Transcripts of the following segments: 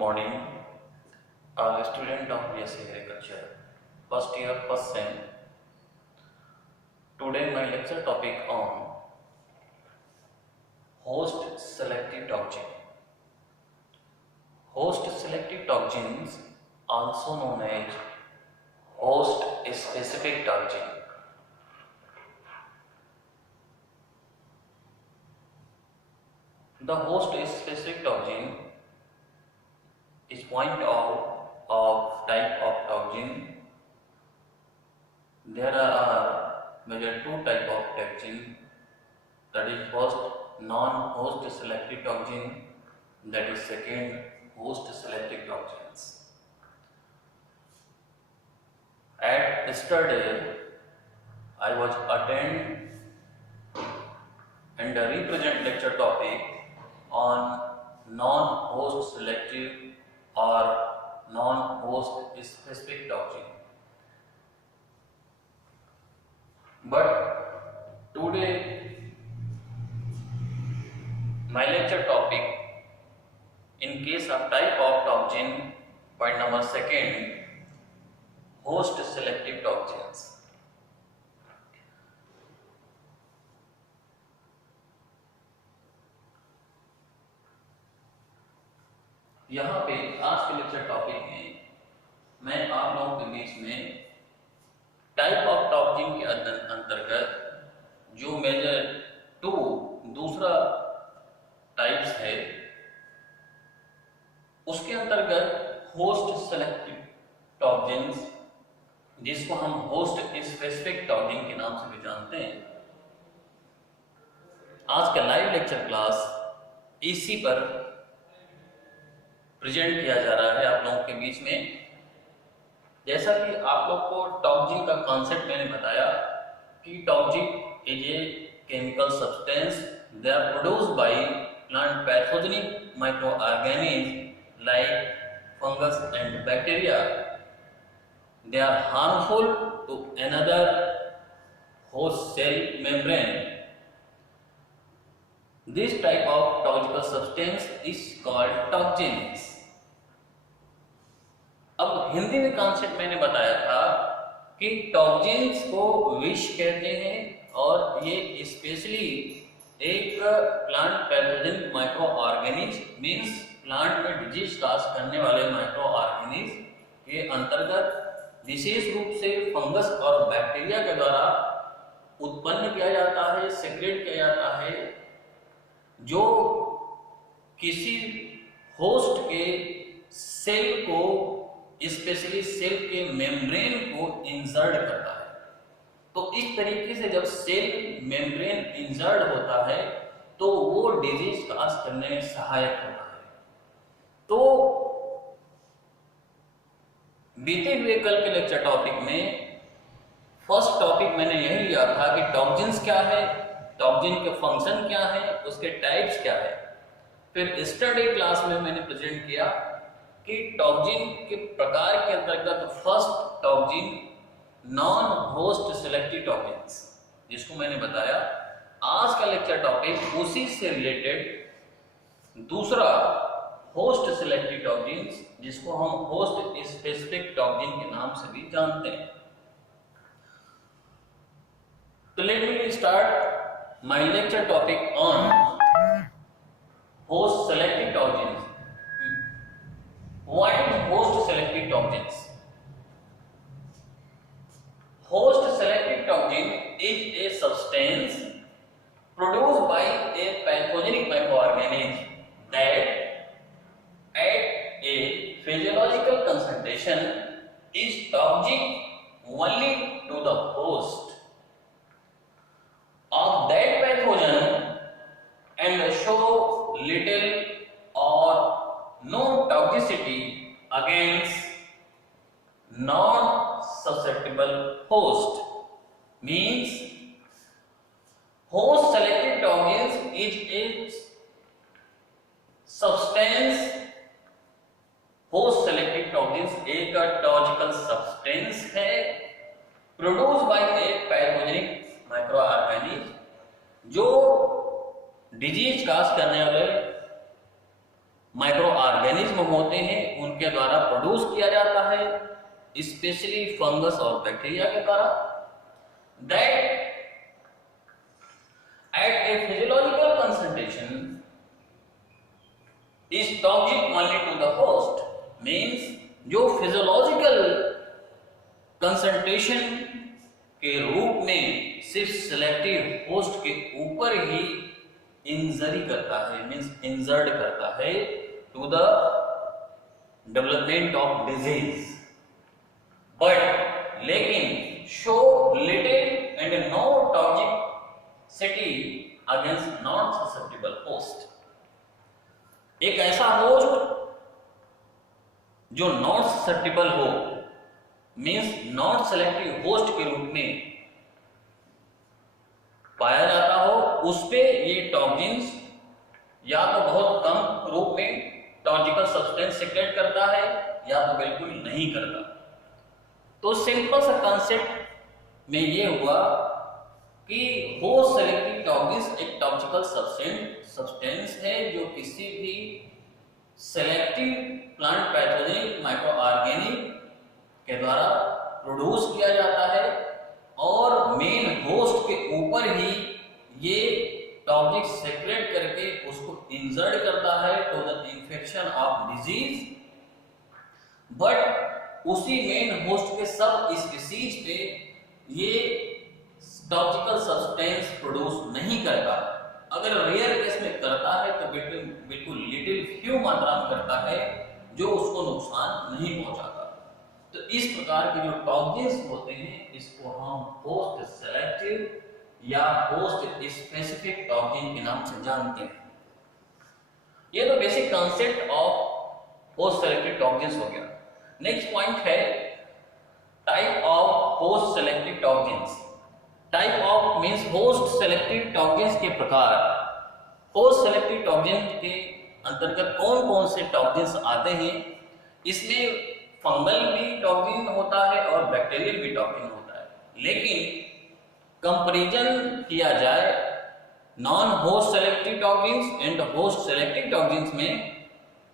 morning. I'm a student of BSc Agriculture, first year, first sem. Today my lecture topic on host selective toxin. Host selective toxins, also known as host specific toxin. The host specific toxin is point out of type of toxin. There are major two type of toxin. That is first non-host selective toxin. That is second host selective toxins. At yesterday, I was attend and represent lecture topic on non-host selective or non-host specific toxin. But today my lecture topic in case of type of toxin, point number second, host selective toxins. यहाँ पे आज के lecture topic में मैं आप लोगों के बीच में टाइप ऑफ टॉक्सिन के अंतर्गत जो मेजर टू दूसरा टाइप्स है उसके अंतर्गत होस्ट सेलेक्टिव टॉक्सिन्स, जिसको हम होस्ट स्पेसिफिक टॉक्सिन के नाम से भी जानते हैं, आज का लाइव लेक्चर क्लास इसी पर प्रेजेंट किया जा रहा है आप लोगों के बीच में। जैसा कि आप लोग को टॉक्सिन का कॉन्सेप्ट मैंने बताया कि toxin is a chemical substance, they are produced by plant pathogenic micro organism like fungus and bacteria. They are harmful to another host cell membrane. This type of toxical substance is called toxins. अब हिंदी में कॉन्सेप्ट मैंने बताया था कि टॉक्सिन्स को विष कहते हैं और ये स्पेशली एक plant pathogen micro organism means plant में डिजीज काज करने वाले माइक्रो ऑर्गेनिज्म के अंतर्गत विशेष रूप से फंगस और बैक्टीरिया के द्वारा उत्पन्न किया जाता है, सेक्रेट किया जाता है, जो किसी होस्ट के सेल को स्पेशली सेल के मेम्ब्रेन को इंसर्ट करता है। तो इस तरीके से जब सेल मेम्ब्रेन इंसर्ट होता है तो वो डिजीज काज करने में सहायक होता है। तो बीते हुए कल के लेक्चर टॉपिक में फर्स्ट टॉपिक मैंने यही लिया था कि टॉक्सिन्स क्या है, टॉक्सिन के फंक्शन क्या है, उसके टाइप्स क्या है। फिर स्टडी क्लास में मैंने प्रेजेंट किया कि टॉक्सिन के प्रकार के अंतर्गत first toxin non host selective toxins, जिसको मैंने बताया। आज का लेक्चर टॉपिक उसी से रिलेटेड दूसरा होस्ट सेलेक्टिव टॉक्सिन्स, जिसको हम होस्ट स्पेसिफिक टॉक्सिन के नाम से भी जानते हैं। तो let me start my lecture topic on host selective toxins. What is host selective toxins? Host selective toxin is a substance produced by a pathogenic microorganism that at a physiological concentration is toxic only to the host of that pathogen and show little or no toxicity against non-susceptible host. Means host selective toxins is a substance, host selective toxins एक टॉक्सिकल सब्सटेंस है produce by A pathogenic micro organism जो disease cause करने वाले micro organism होते हैं उनके द्वारा प्रोड्यूस किया जाता है, स्पेशली फंगस और बैक्टीरिया के द्वारा। That at a physiological concentration is toxic only to the host, means जो फिजियोलॉजिकल कंसंट्रेशन के रूप में सिर्फ सिलेक्टिव होस्ट के ऊपर ही इंजरी करता है, मीन्स इंजर्ड करता है to the development of disease, but लेकिन show little and no toxicity against non susceptible host. एक ऐसा होस्ट जो नॉन ससेप्टेबल हो, मीन्स नॉन सेलेक्टिव होस्ट के रूप में पाया जाता हो, उस पे ये टॉक्सिन्स या तो बहुत कम रूप में टॉक्सिकल सब्सटेंस सीक्रेट करता है या तो बिल्कुल नहीं करता। तो सिंपल सा कंसेप्ट में ये हुआ कि होस्ट सेलेक्टिव टॉक्सिन्स एक टॉक्सिकल सब्सटेंस है जो किसी भी selective plant pathogenic micro organic के द्वारा प्रोड्यूस किया जाता है और मेन होस्ट के ऊपर ही ये टॉक्सिक सेक्रेट करके उसको इंजर्ड करता है to the infection of disease, but उसी मेन होस्ट के सब स्पीसीज पे ये टॉक्सिकल सब्सटेंस प्रोड्यूस नहीं करता। अगर रेयर केस में करता है तो बिल्कुल लिटिल फ्यू मात्रा में करता है जो उसको नुकसान नहीं पहुंचाता। तो इस प्रकार के जो टॉक्सिन्स होते हैं इसको हम होस्ट सेलेक्टिव या होस्ट स्पेसिफिक टॉक्सिन के नाम से जानते हैं। ये तो basic concept of host selective toxins हो गया। नेक्स्ट पॉइंट है type of host selective toxins. Type of means host selective toxins के प्रकार। होस्ट सेलेक्टिव टॉक्सिन के अंतर्गत कौन कौन से टॉक्सिन्स आते हैं? इसमें फंगल भी टॉक्सिन होता है और बैक्टीरियल भी टॉक्सिन होता है, लेकिन कंपैरिजन किया जाए non host selective toxins and host selective toxins में,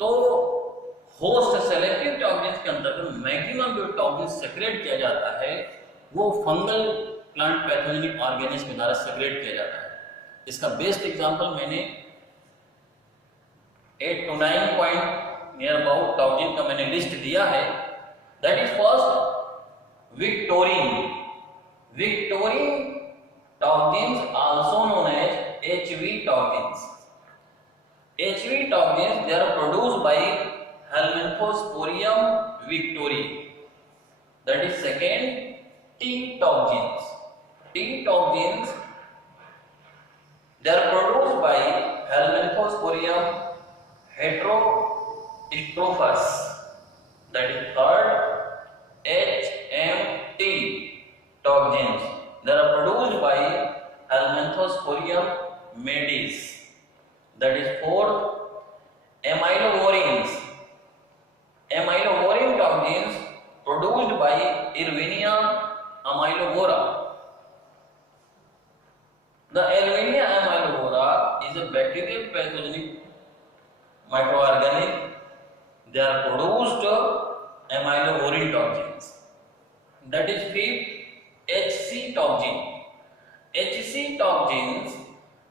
तो होस्ट सेलेक्टिव टॉक्सिन्स के अंतर्गत मैक्सिमम जो टॉक्सिन सेक्रेट किया जाता है वो फंगल प्लांट पैथोजेनिक ऑर्गेनिज्म के द्वारा सेक्रेट किया जाता है। इसका बेस्ट एग्जांपल मैंने 8 to 9 point near about toxin का मैंने लिस्ट दिया है। That is first victorin. Victorin toxins also known as HV toxins. HV toxins they are produced by Helminthosporium victori। That is second T toxins। T toxins they are produced by Helminthosporium heterotropous। that is third HMT toxins they are produced by Helminthosporium medes। that is fourth amylovorins। amylovorin toxins produced by Erwinia amylovora। the Erwinia amylovora is a bacterial pathogenic microorganism। they are produced amylovorin toxins। that is fifth HC toxin। HC toxins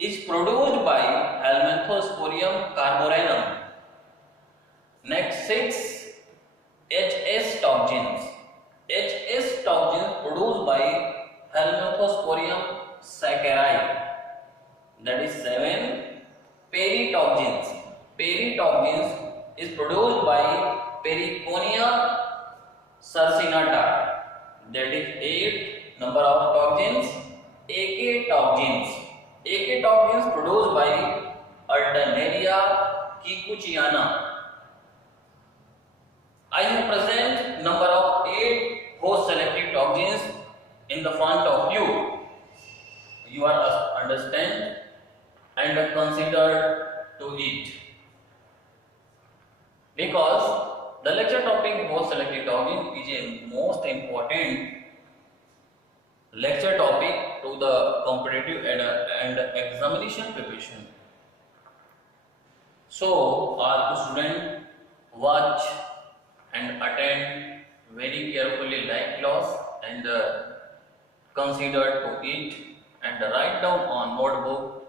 is produced by Helminthosporium carborundum। next sixth HS toxins। HS toxins produced by Helminthosporium saccharide। that is 7 peritoxins। peritoxins is produced by Periconia sarcinata। that is 8 number of toxins AK toxins। AK toxins produced by Alternaria kikuchiana। I have present number of 8 host selective toxins in the front of you। you are understand and consider to it, because the lecture topic host selective toxin is a most important lecture topic to the competitive and examination preparation। So all students watch and attend very carefully live class and consider to it and write down on notebook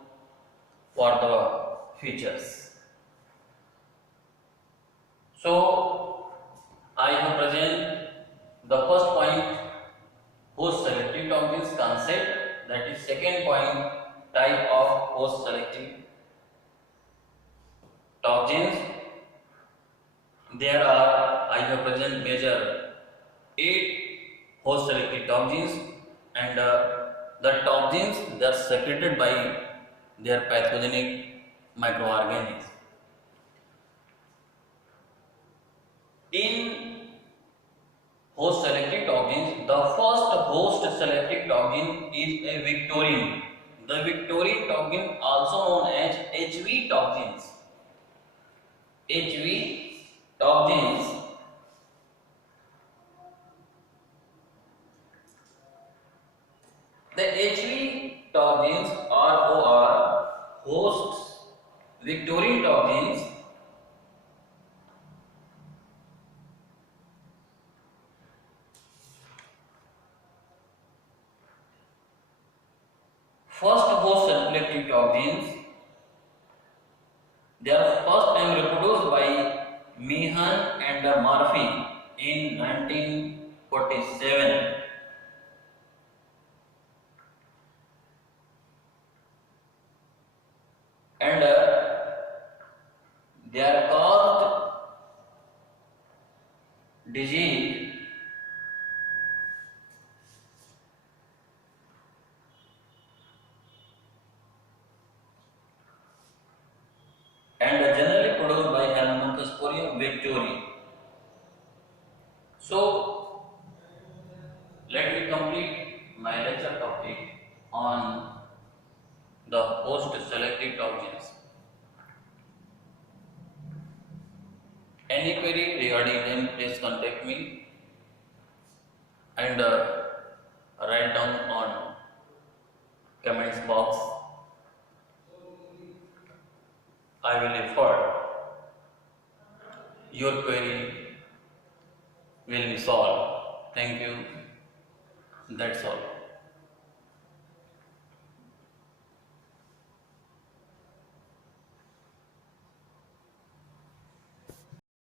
for the features. So I have present the first point, post selective toxins concept, that is second point, type of post selective toxins. There are, I have present major 8 host selective toxins, and the toxins that are secreted by their pathogenic microorganisms. In host selective toxins, the first host selective toxin is a Victorine. The Victorine toxin, also known as HV toxins. HV toxins The HV toxins or hosts Victorine toxins first host selective toxins. They are first time reproduced by Meehan and Murphy in 1947, and they are caused disease and generally produced by Helminthosporium victorii. So let me complete my lecture topic on the host selective toxins. Any query regarding them, please contact me and write down on comments box. I will refer your query will be solved. Thank you. That's all.